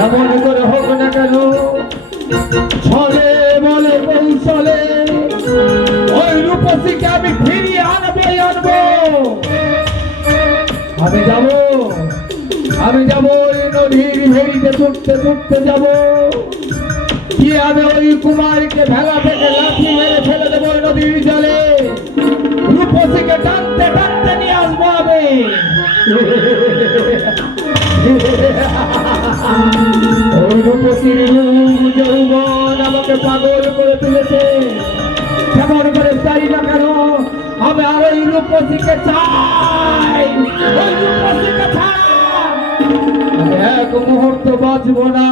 যেমন করে হোক না কেন ছলে বলে কৌশলে ওই রূপসীকে আমি ফিরিয়ে আনবই আনবো। আমি যাব ওই নদীর ভেড়িতে ছুটতে ছুটতে যাব, গিয়ে আমি ওই কুমারীকে ভেলা থেকে লাঠি মেরে ফেলে দেবো ওই নদীর জলে। রূপসীকে টানতে টানতে নিয়ে আসবো আমি। ওই রূপসীর যৌবন আমাকে পাগল করে তুলেছে। কেমন করে চাই না কেন আমি আর ওই রূপসীকে চাই। ওই রূপসীকে ছাড়া আমি এক মুহূর্ত বাঁচবো না।